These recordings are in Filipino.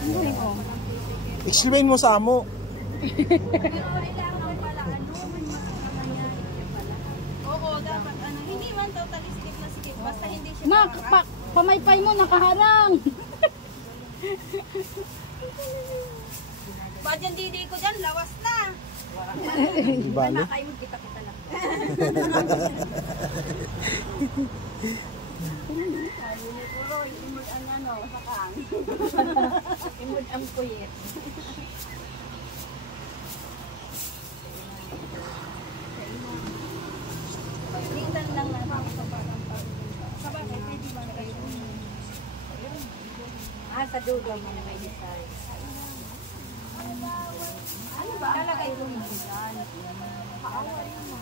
Ang galing ko. Explain mo sa amo. Oo, dapat ano, hindi man totally skip na skip, basta hindi siya Pamaypay mo, nakaharang. Ba't yung didi ko dyan, lawas na. Bali. Kayo magkita-kita lang. Puro, imod ang ano, sakang. Imod ang kuyit. Pagkitan lang natin sa parang sabagay, pwede ba na kayo? Sa dulo mo na may design. Ano ba? Lalagay ko mo dyan. Paawa yun mo.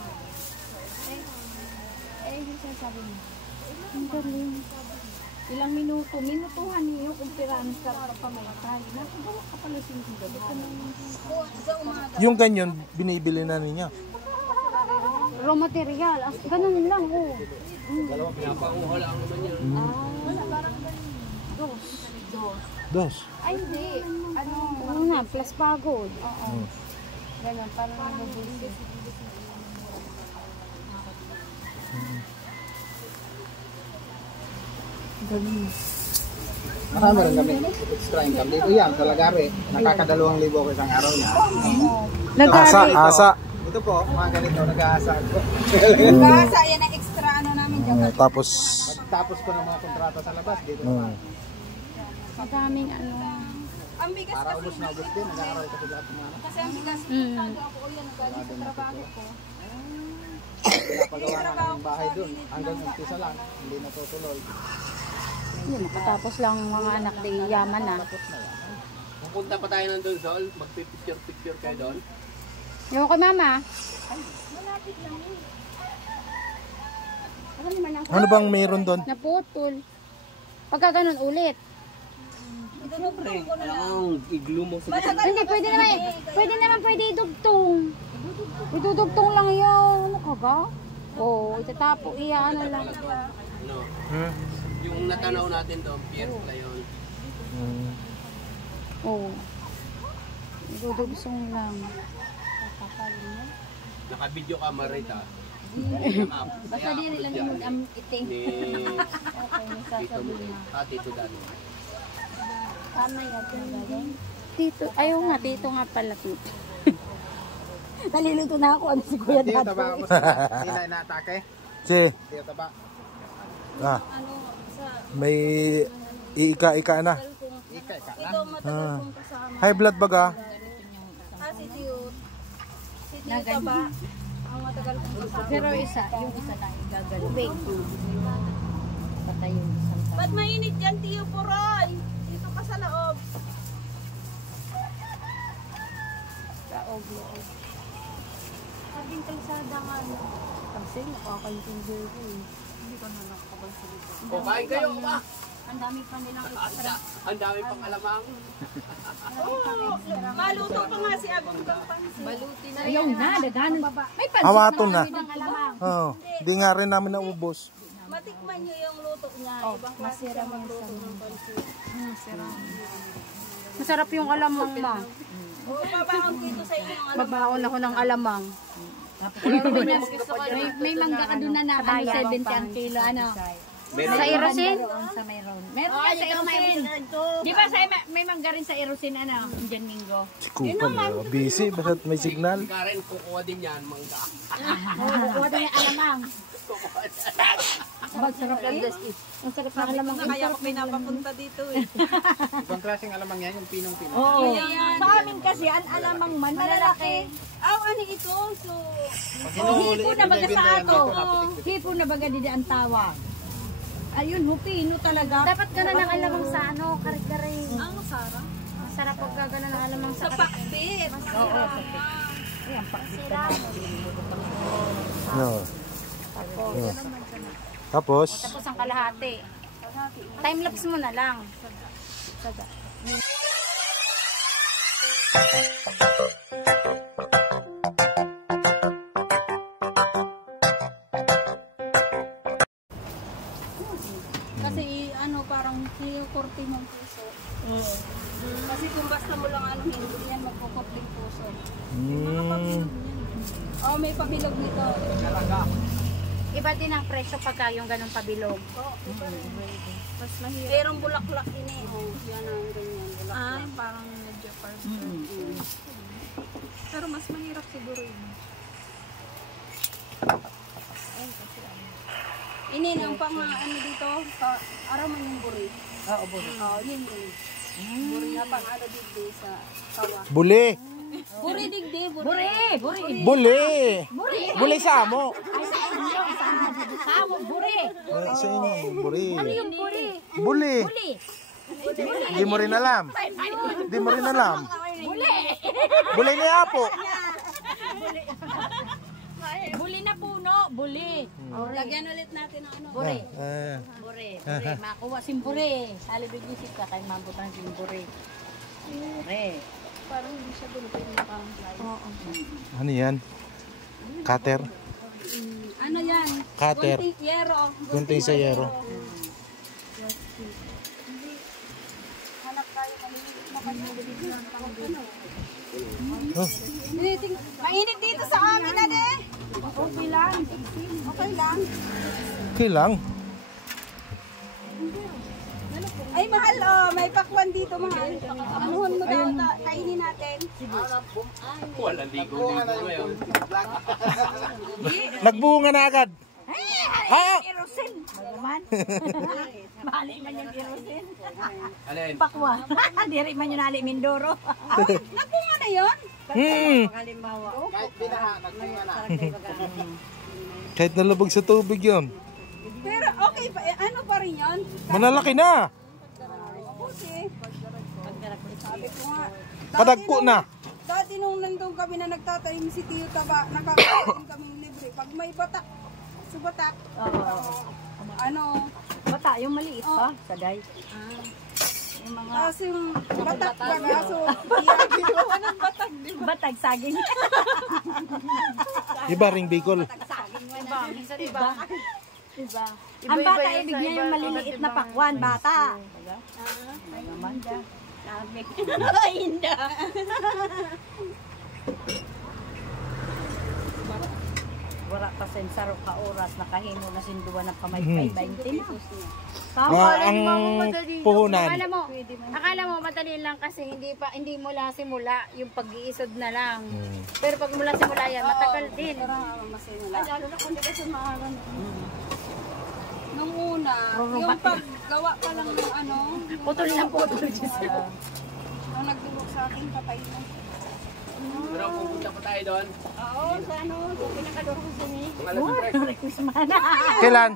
Hindi siya sabi mo. Ang galing. Ilang minuto. Minutuhan niyo kung piraan ka pamaypay. Nakagawa ka pala sinigaw. Yung ganyan, binibili na niya. Raw material. Ganun lang, oh. Dalawa pinapakuha lang naman yan. Dos. Ay, hindi. Ano na, plus pagod. Oo. Ganun, parang nabubulis. Galing. Marami rin kami extra income. Dito yan, sa Lagare. Nakaka2,000 ko isang araw niya. Asa. Ito po, mga ganito, nag-aasa ko. Nag-aasa, yan ang extra ano namin dyan. Tapos Tapos ko ng mga kontrata sa labas. Dito Madaming ano. Ang bigas para kasi ubos na ubos din, nag-aaral kasi lahat ng mga kasi ang bigas tago ako yan, galing sa trabaho ko. pinapagawa na ng bahay doon. Hanggang umpisa lang, hindi natutuloy. Yun, makatapos lang mga anak di yaman na. Pupunta pa tayo nandun, Sol. Magpipicture-picture kayo doon. Yung kay mama. ano bang mayroon doon? Naputol. Pagka ganun ulit. Siyempre, ang iglo mo sa Hindi, pwede idugtong. Idudugtong lang yun. Ano ka ba? Oo, itatapo, ano lang. ano, yung natanaw natin doon, pier pala yun. Oo. Idudugtong lang. Naka-video ka, Marita. Basta di rin lang yung ang iting. Ni Okay, nasasabi na. Tito Dano. Tama yan, Tito, ayaw nga, tito nga pala tito. Nalilito na ako, ano si Kuya Tiyo, Dato. taba mo sa hindi na atake. Si. Tiyo, taba. Ano, sa May ika-ika na. Ika na. ito matagal kong kasama. High blood baga. Si Tiyo. Si Tiyo Taba. Ang matagal kong kasama. Pero yung isa lang igagalo. Patay yung isang tao. Ba't mainit dyan, Tiyo Puroy? Dito ka sa loob. Loob. Sabing kalsada nga. Kasi nakakaintindi ko eh. Hindi ka na nakakabalsalita. O, kain kayo ba? Ang dami pa nilang extra. Ang dami pang alamang. Maluto pa nga si Abing Pampansin. Baluti na. Ayaw na, daganan. May pansit Hawaton na. ng alamang. Oo. Hindi nga rin namin naubos. Matikman nyo yung luto niya. Ibang klase siya magluto ng pansit. Masarap yung alamang ma. O, babaon dito sa inyo. Magbaon ako ng alamang. May mangga ka doon na 70 ang kilo. Ano? Sa Erosin? Meron ka sa Erosin. Di ba may mangga rin sa Erosin, ano? Diyan Mingo. Si Kupal. Busy. Basta may signal. Karen, kukuha din yan, mangga. Kukuha doon yung alamang. Ang sarap lang. Ang sarap ng alamang. Kaya ako pinapapunta dito eh. Ibang klaseng alamang yan, yung pinong-pinong. Oo. Sa amin kasi, ang alamang man, malalaki. Ano ito? So, Hipo na baga sa ato. Hipo na baga di ang tawag. Ayun, hupino talaga. Dapat gana ng alamang sa ano, kare-kare. ang Sara? Masarap pag gana ng alamang sa Sa pakbit. Oo, sa pakbit. Ayan, pakbit ka na. No. Tapos. Tapos ang kalahati. Time-lapse mo na lang. Kasi ano, parang yung korte mo ng puso. Kasi kung basta mo lang ano, hindi yan magkukupling puso. Oh, may pabilog nito. Iba din ang presyo pagka yung ganun pabilog. Mas mahirap. Merong bulaklak ini. Oh, yan ang ganyan. Bulaklak. Parang medyo pero mas mahirap siguro yun. Ini ang pang ano dito, araw man yung buri. Oo, buri. Oo, yun yun. Buri na pang ano dito sa kawa. Buli. Buri digdi, Buri! Buri! Buli. Buli sa amo. Samo, buri! Sa inyo, buri. Ano yung buri? Buli. Buli! Hindi mo rin alam. Hindi mo rin alam. Buli! Buli ni Apo. Buli na puno! Buli! Lagyan ulit natin ng ano. Buri! Ah, Buri! Buri! Makuha simburi! Salibig isip ka kay mambutang simburi. Buri! Parang hindi siya gulupin na parang fly. ano yan? Cutter. Ano yan? Cutter. Gunting yero. Gunting sa yero. Hanap tayo maliliit na kanya. Oh, Mainit dito sa amin na de. Okay lang. Okay lang. okay lang. Ay mahal oh, may pakwan dito mahal. Anuhon mo daw, kainin natin. Nagbunga na agad. Ah! Erosin! Naman! Bali man yung erosin. Pakwa. Diri man yung nali Mindoro. Nagbunga na yun? Halimbawa. Kahit binaha, nagbunga na. Kahit nalabag sa tubig yun. Pero okay pa, ano pa rin yun? Manalaki na. Kasi, sabi ko nga, Padagko na. dati nung nandun kami na nagtatanim si Tiyo Taba, nakakain kami libre. Pag may batak, subatak, ano, Bata, yung maliit pa. Saday. Yung mga tapos yung batak baga, so, batag saging. Iba ring Bicol. Diba? Diba? Ang bata, ibig niya yung maliliit na pakwan. Bata. Hindi. Wala pa sensaro ka oras nakahimo na sinduwa ng pamaypay 20. Ang puhunan. Akala mo madali lang kasi hindi mula simula yung pag-iisod na lang. Pero pag mula simula yan, matagal din. lalo na kung di kasi maaran. Nung una, yung paggawa pa lang ng ano, Putol na putol. nung nagdulog sa akin, patay na. Pero pupunta pa tayo doon. Oo, sa ano, sa pinakadoro ko sini. Request man. Kailan?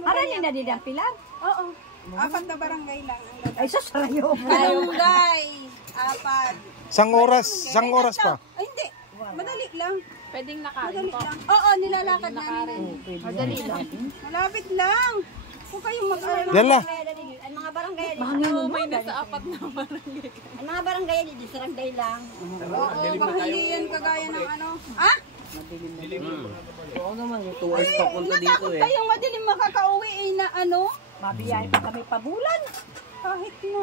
Para nila din ang pilar? Oo. 4 na barangay lang ang lalaki. Ay, sasarayo. Barangay, 4. Sang oras pa. Ay, hindi. Madali lang. Pwedeng nakain Madali po. lang. Oo, nilalakad namin. Madali lang. Malapit lang. Huwag kayong mag-alala. Yan lang. Ang mga barangay Oo, may nasa 4 na barangay. ang mga barangay di sarangay lang. Oo, baka hindi yan kagaya ng ano. Ah? Oo naman, 2 hours papunta dito Natakot kayong madilim makakauwi eh na ano? Mabiyay pa kami pabulan. Kahit na.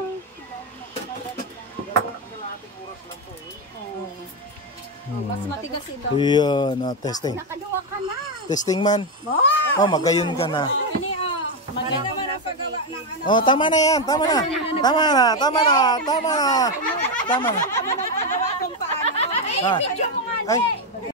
Mas matigas ito. Iyan, testing. Nakaduwa ka na. Testing man. Oh, magayon ka na. Ano Mali naman ang paggawa ng ano. Oh, tama na yan. Tama na. Tama na. Tama na. Tama na. Tama na. Paggawa kung paano. Ah. Video mo nga, Ay,